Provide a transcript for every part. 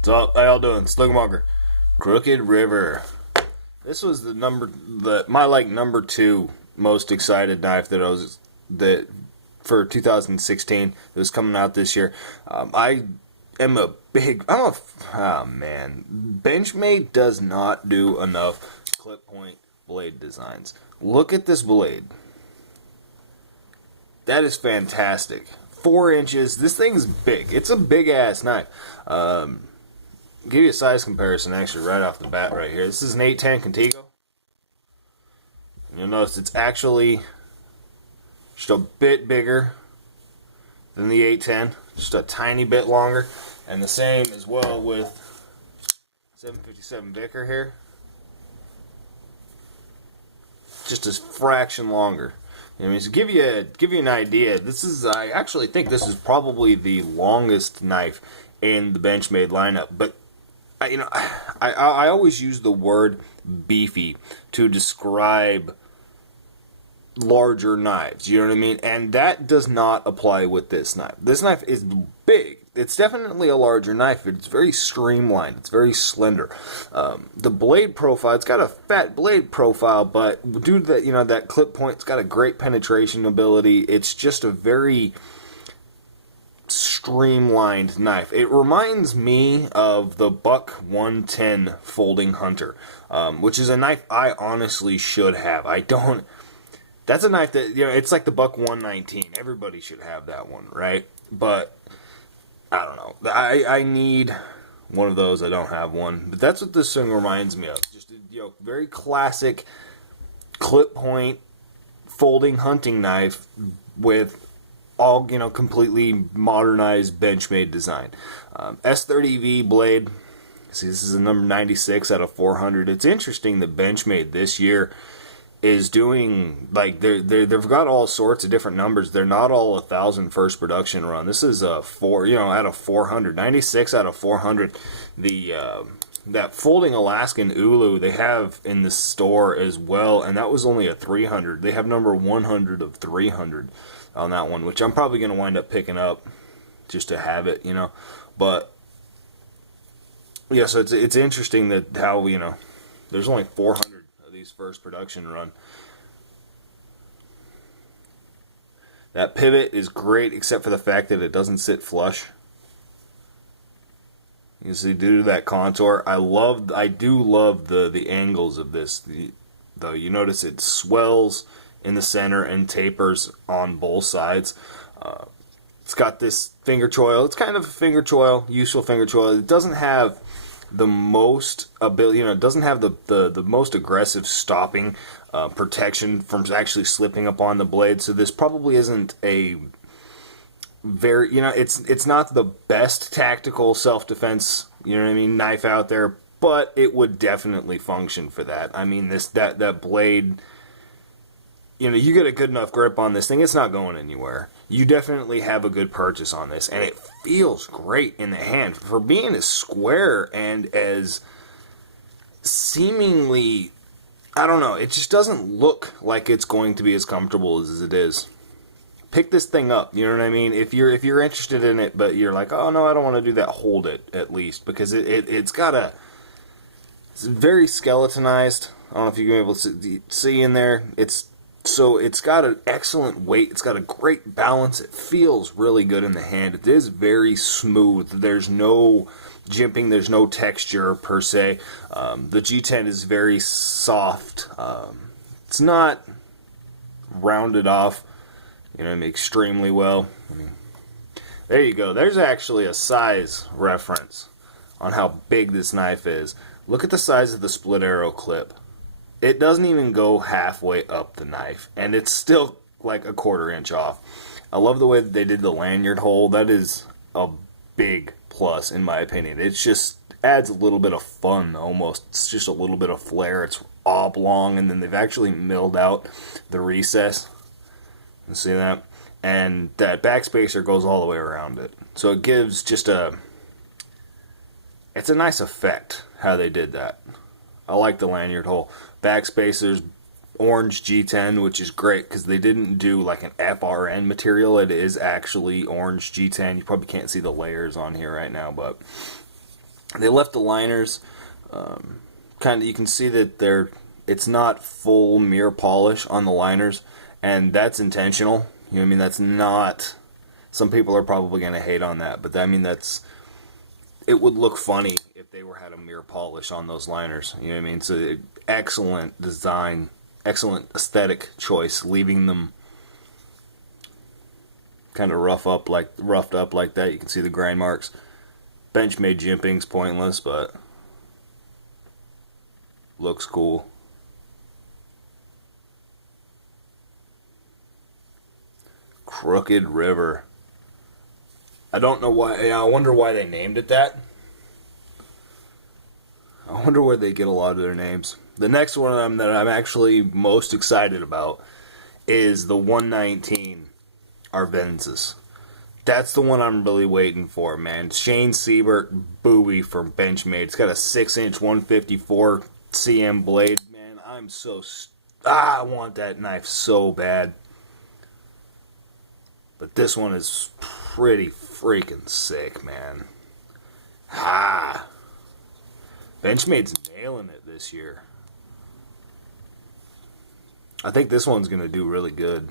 What's up? How y'all doing? Slugmonger. Crooked River. This was my number two most excited knife that for 2016 that was coming out this year. I am a big oh man, Benchmade does not do enough clip point blade designs. Look at this blade. That is fantastic. 4 inches. This thing's big. It's a big ass knife. Give you a size comparison actually right off the bat right here. This is an 810 Contigo. You'll notice it's actually just a bit bigger than the 810, just a tiny bit longer, and the same as well with 757 Vicker here. Just a fraction longer. I mean, to give you an idea, I actually think this is probably the longest knife in the Benchmade lineup, but I always use the word beefy to describe larger knives, you know what I mean? And that does not apply with this knife. This knife is big. It's definitely a larger knife, but it's very streamlined. It's very slender. The blade profile, it's got a fat blade profile, but due to that, that clip point, it's got a great penetration ability. It's just a very streamlined knife. It reminds me of the Buck 110 Folding Hunter, which is a knife I honestly should have. That's a knife that, it's like the Buck 119. Everybody should have that one, right? But I don't know. I need one of those. I don't have one. But that's what this thing reminds me of. Just a very classic clip point folding hunting knife with all, completely modernized Benchmade design. S30V blade. See, this is a number 96 out of 400. It's interesting that Benchmade this year is doing, they've got all sorts of different numbers. They're not all 1,000 first production run. This is a out of 400, 96 out of 400. That folding Alaskan Ulu they have in the store as well, and that was only a 300. They have number 100 of 300 on that one, which I'm probably going to wind up picking up just to have it, But yeah, so it's interesting that how there's only 400 of these first production run. That pivot is great, except for the fact that it doesn't sit flush. You see, due to that contour, I do love the angles of this. Though you notice it swells in the center and tapers on both sides. It's got this finger choil. It's kind of a finger choil, useful finger choil. It doesn't have the most ability, it doesn't have the most aggressive stopping protection from actually slipping upon the blade. So this probably isn't a very, it's not the best tactical self-defense, knife out there, but it would definitely function for that. I mean, that blade, you get a good enough grip on this thing, it's not going anywhere. You definitely have a good purchase on this, and it feels great in the hand. For being as square and as seemingly, I don't know, it just doesn't look like it's going to be as comfortable as it is. Pick this thing up, you know what I mean? If you're interested in it, but you're like, oh no, I don't want to do that, hold it at least, because it's very skeletonized. I don't know if you're able to see in there. It's got an excellent weight. It's got a great balance. It feels really good in the hand. It is very smooth. There's no jimping. There's no texture per se. The G10 is very soft. It's not rounded off, extremely well. There you go. There's actually a size reference on how big this knife is. Look at the size of the split arrow clip. It doesn't even go halfway up the knife, and it's still like a 1/4 inch off. I love the way that they did the lanyard hole. That is a big plus, in my opinion. It just adds a little bit of fun, almost. It's just a little bit of flair. It's oblong, and then they've actually milled out the recess. You see that? And that backspacer goes all the way around it. So it gives just it's a nice effect how they did that. I like the lanyard hole. Backspacers, orange G10, which is great because they didn't do like an FRN material. It is actually orange G10. You probably can't see the layers on here right now, but They left the liners kind of, you can see that it's not full mirror polish on the liners, and that's intentional. You know what I mean? That's not, some people are probably going to hate on that, but I mean, it would look funny if they had a mirror polish on those liners. You know what I mean? So excellent design, excellent aesthetic choice, leaving them kind of roughed up like that. You can see the grind marks. Benchmade jimping's pointless, but looks cool. Crooked River. I don't know why. I wonder why they named it that. I wonder where they get a lot of their names. The next one that I'm actually most excited about is the 119 Arvensis. That's the one I'm really waiting for, man. Shane Siebert buoy from Benchmade. It's got a 6-inch 154 cm blade. Man, I want that knife so bad. But this one is pretty freaking sick, man. Benchmade's nailing it this year. I think this one's going to do really good.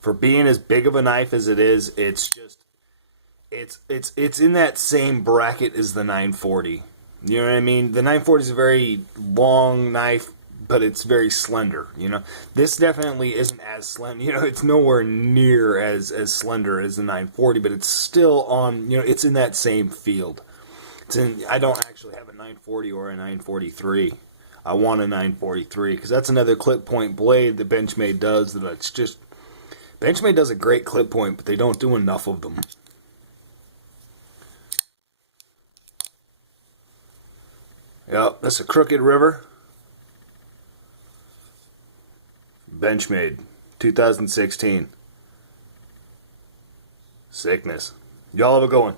For being as big of a knife as it is, it's in that same bracket as the 940. You know what I mean? The 940 is a very long knife, but it's very slender, you know? This definitely isn't as slender. You know, it's nowhere near as slender as the 940, but it's still on, you know, it's in that same field. I don't actually have a 940 or a 943. I want a 943, because that's another clip point blade that Benchmade does that it's just... Benchmade does a great clip point, but they don't do enough of them. Yep, that's a Crooked River. Benchmade, 2016. Sickness. Y'all have a good one.